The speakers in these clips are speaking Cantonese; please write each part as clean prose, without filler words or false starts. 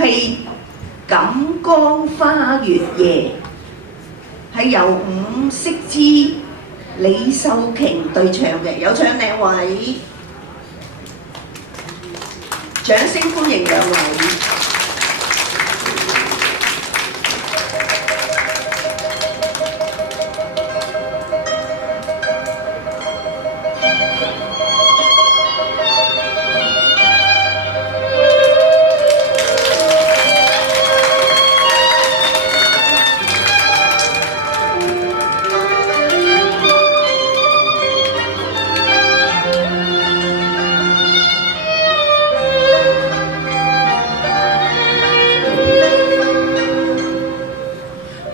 係錦江花月夜，係由伍適之、李秀瓊對唱嘅，有請兩位，掌聲歡迎兩位。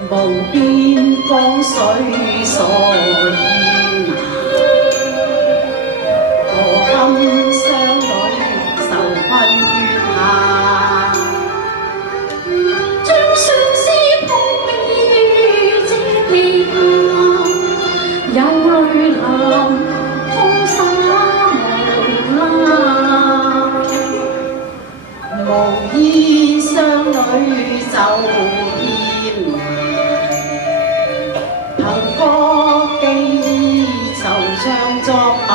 無邊江水所淹，何堪雙女受困月下。將相思捧於這地下，有淚淋空灑無啦。無煙雙女就憑歌寄意惆悵作罷，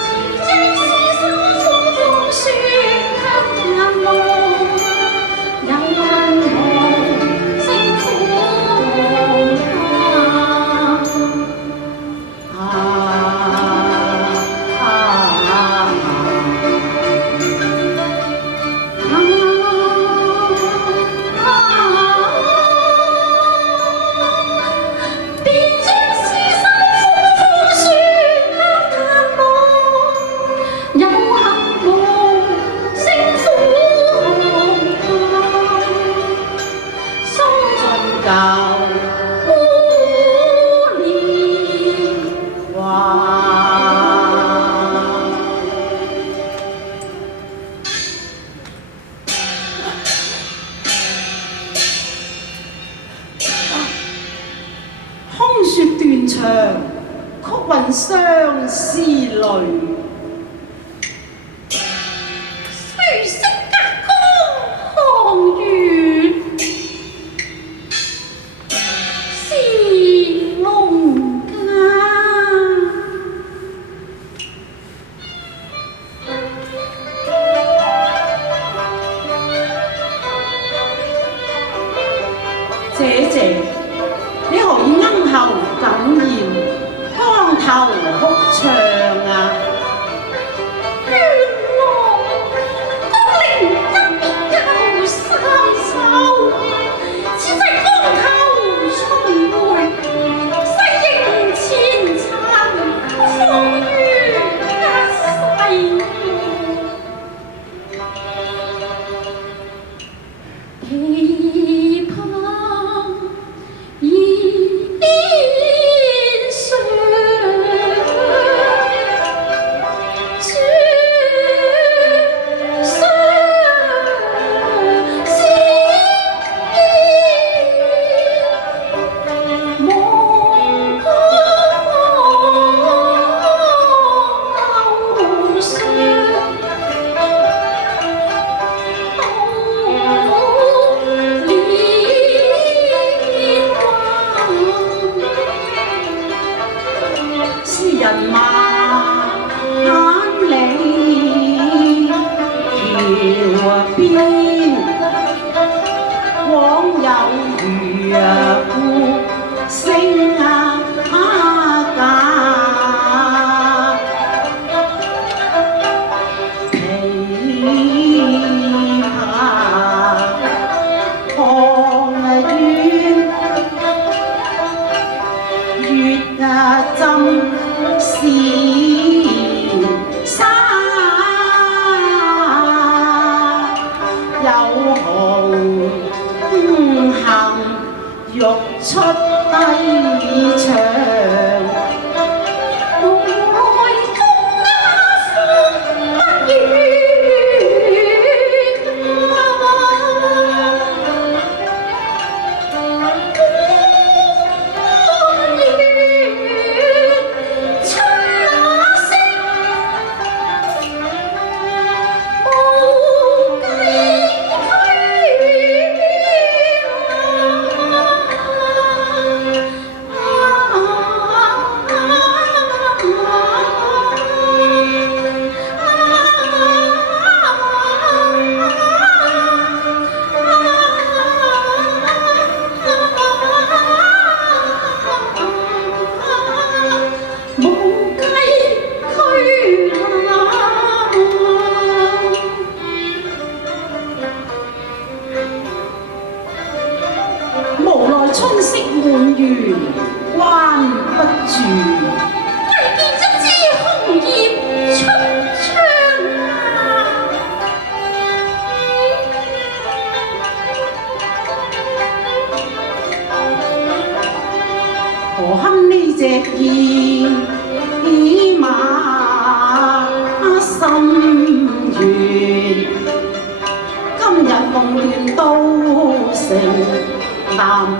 似將絲衫風風雪給淡忘，有恨無聲苦空說斷腸，曲韻相思淚。誰識隔江看月，是農家。姐姐，你何以恩厚感言，光頭哭唱啊？原來江陵一別有三首，此際光頭重回，西迎前塵，放於一世。期盼已變相，轉相思，望江上。詩人話眼裏橋邊，往有如故聲假，琵琶看遠，月浸是沙，有紅杏欲出低牆。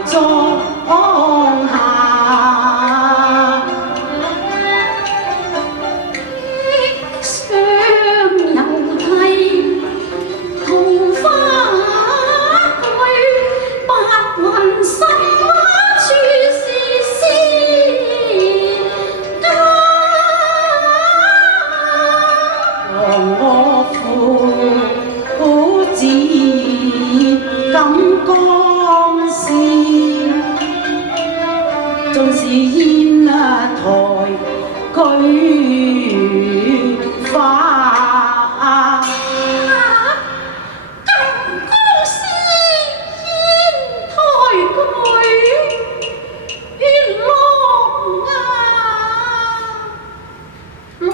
莊下。縱是煙台菊花，金光是煙台菊浪啊，浪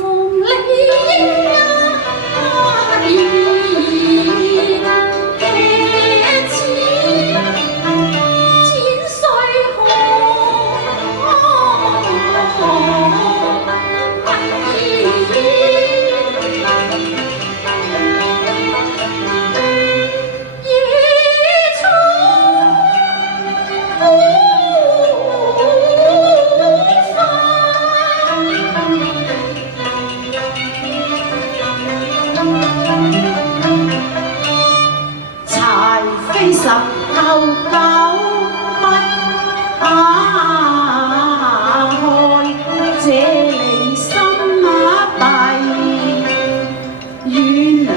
里十頭九不開，這離心閉，怨沒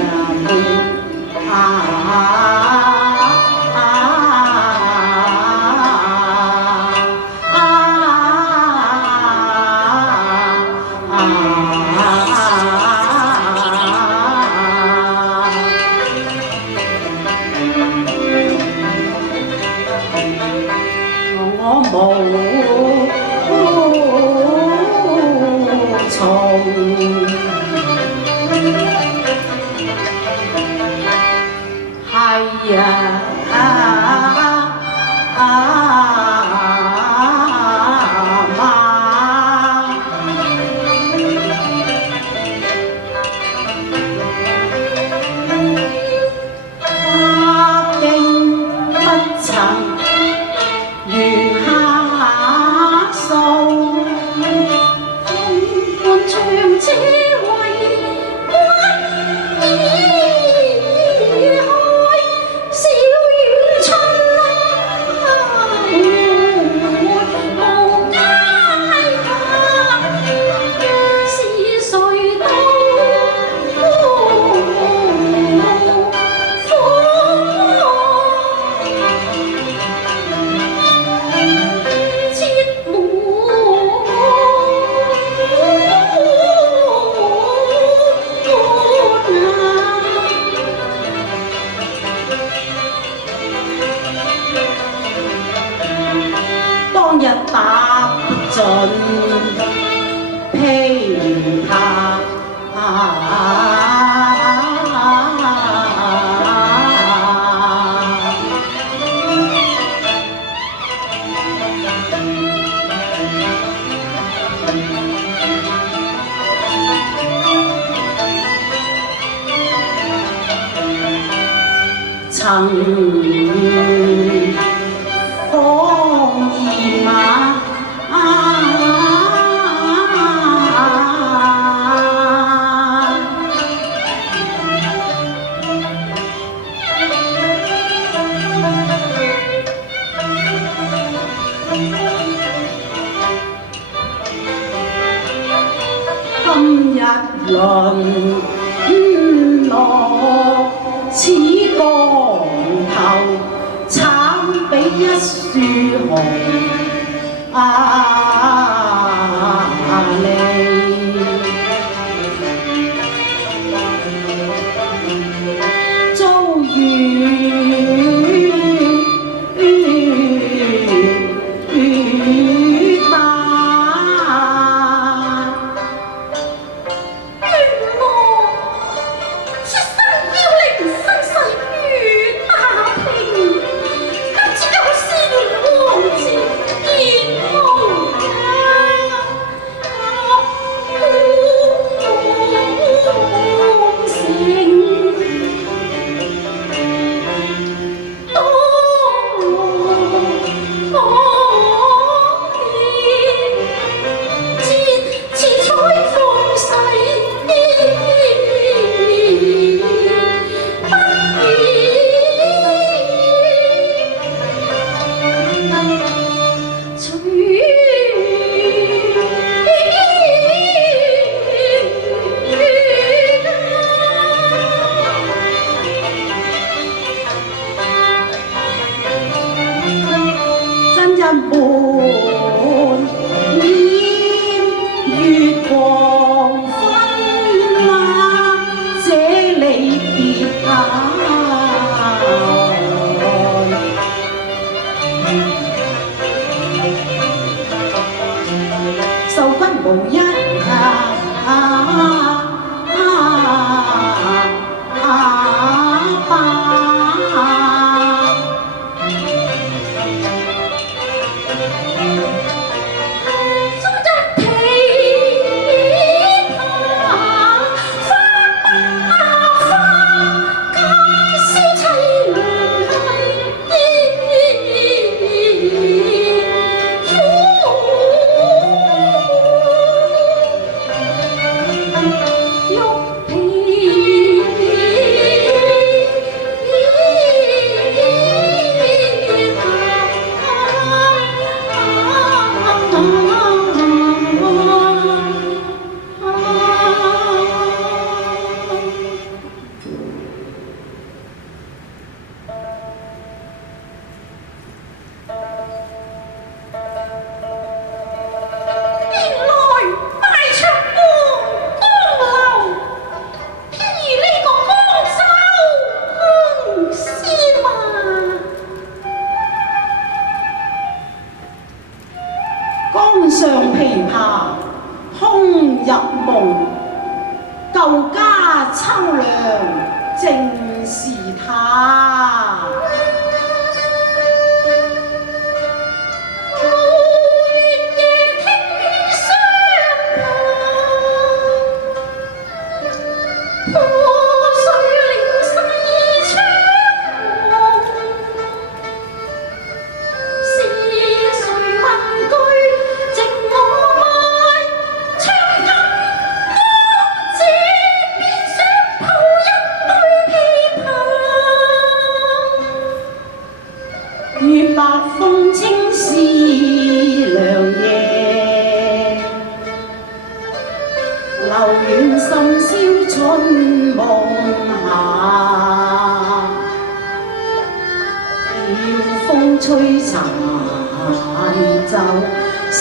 當日打不盡琵琶，曾放二馬。今日淪落似降頭，慘比一樹紅梨。遭遇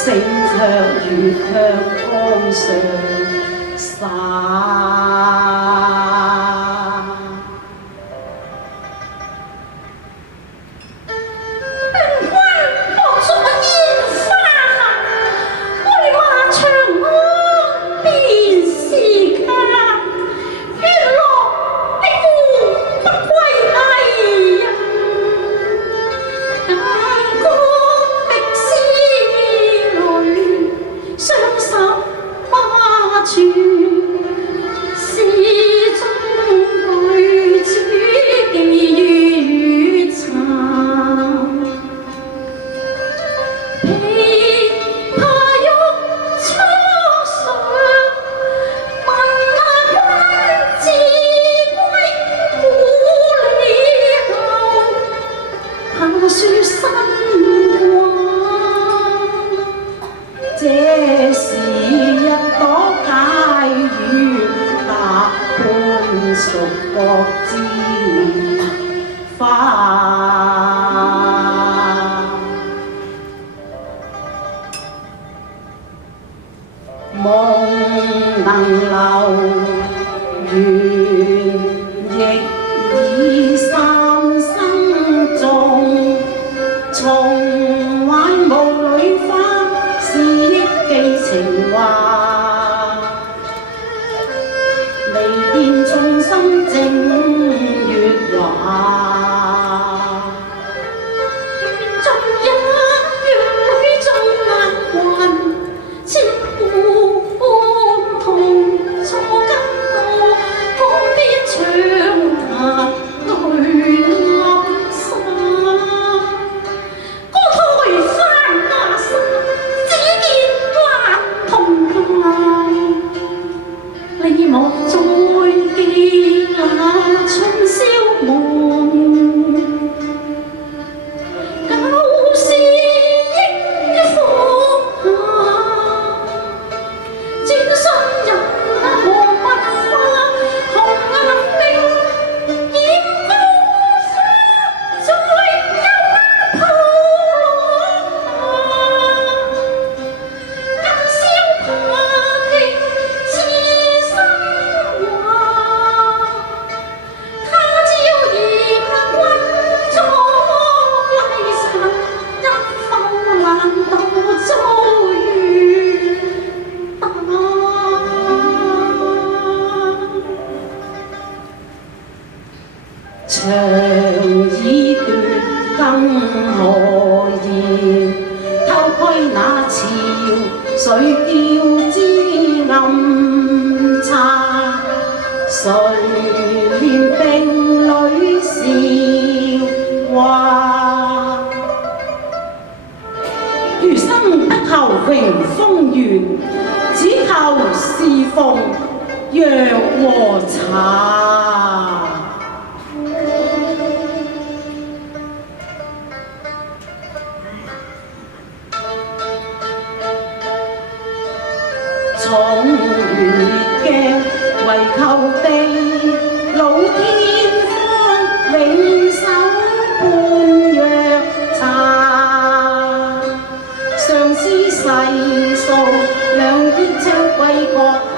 正卓月向江上灑。這是一朵佳雨，搭伴熟國之花。夢能留，緣亦已三生中，重挽霧裏花，是憶寄情話。離別重新正月華。長已斷更何言，偷窺那潮水調之暗插，誰憐並侶笑話？餘生不求榮峰圓，只求侍奉藥和茶。闖完烈鏡，為求地老天荒，永守半藥茶。相思細數，兩邊窗歸閣下。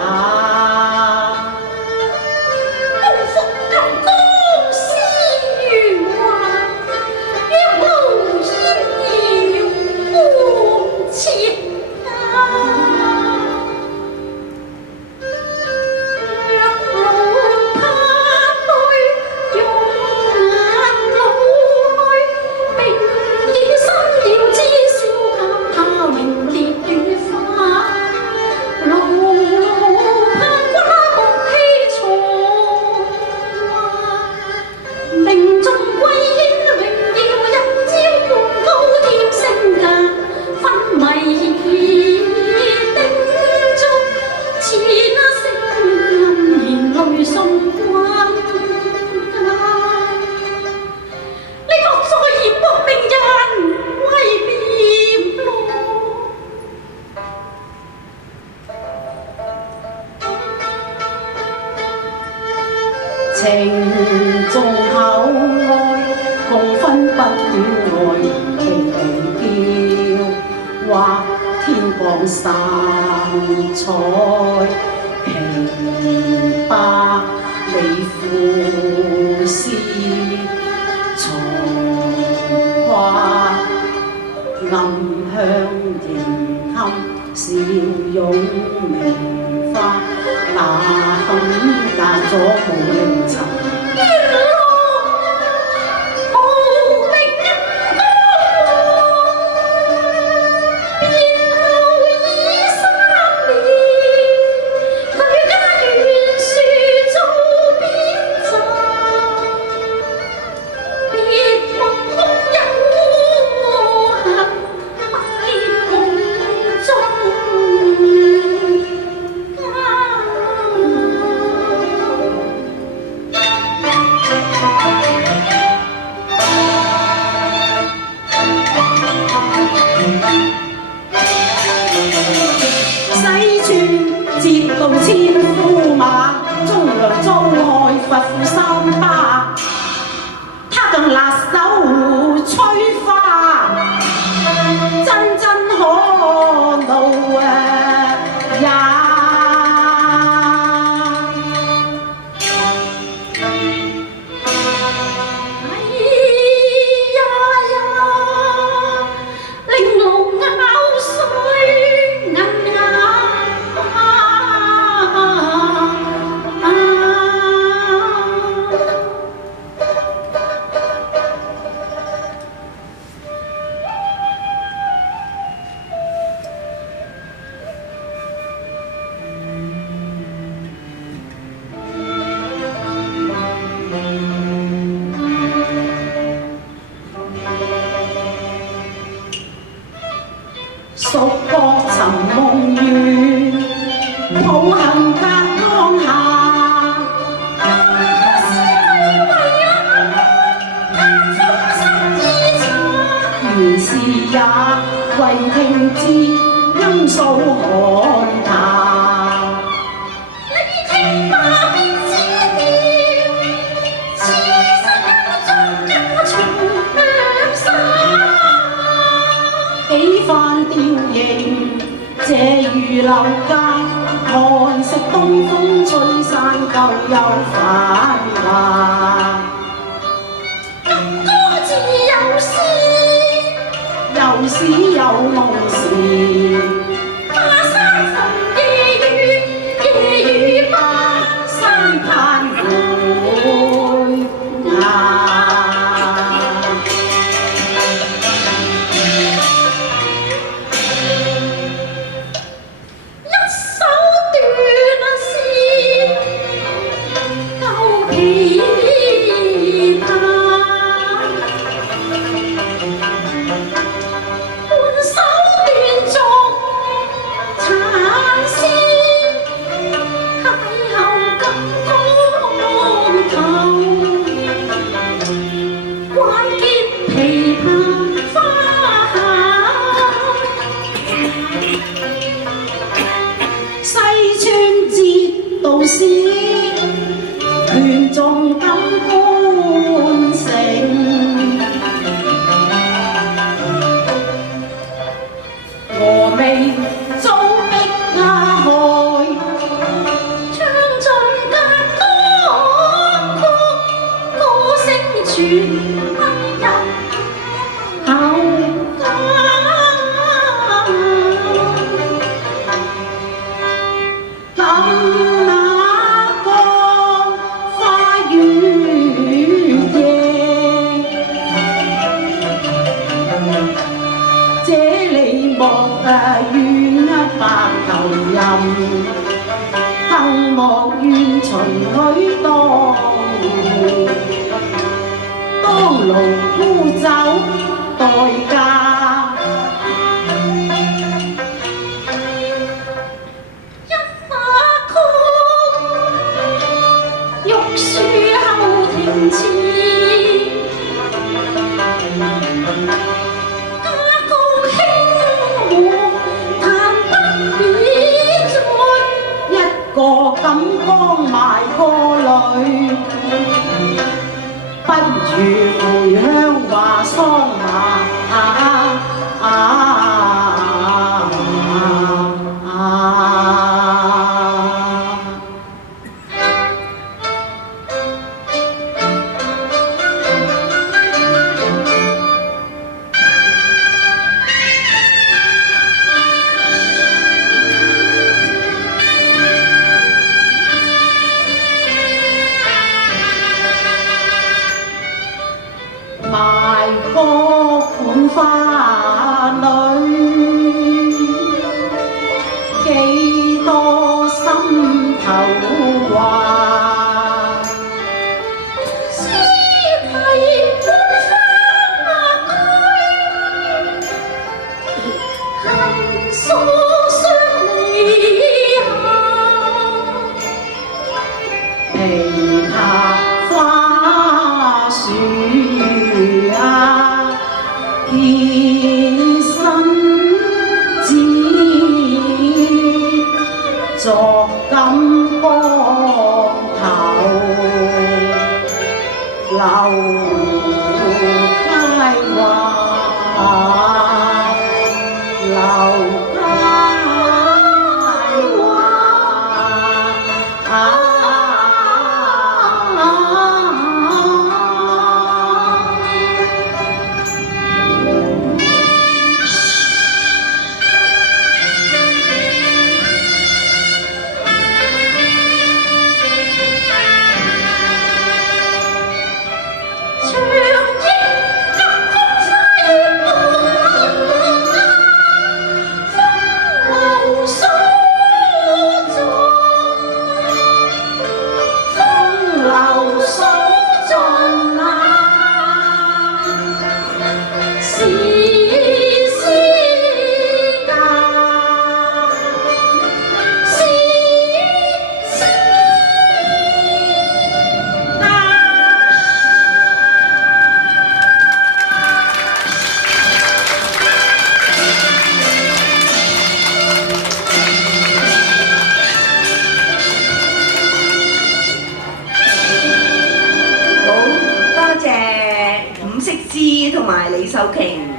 神采平白你富士松花暗香盈堪笑容名花，那肯隔咗無靈塵。節度千夫馬，中良遭害罰付300，他更辣手吹花，真可怒也。蜀國尋夢園，抱恨隔江夏。原是也為聽之音素看淡。你聽馬鞭之調，此實音中也從兩沙。幾番雕形，這如流間，看惜東風吹散舊有繁華。金歌自有詩，有詩有夢時。巴山逢夜雨，夜雨巴山盼回芽。道士權重金官城，峨眉遭逼壓害，唱盡隔江曲，歌聲傳入後家。這里莫怨白頭吟，更莫怨秦許當勞沽酒代價。一把曲，玉樹後庭前。個錦江埋個淚，不如回鄉話桑麻。埋國本花裏，幾多心頭話。詩題本花居，恨訴相離合。琵琶花樹啊，獻身子，作金光頭，留佳話，留好多謝伍惜之同埋李秀瓊。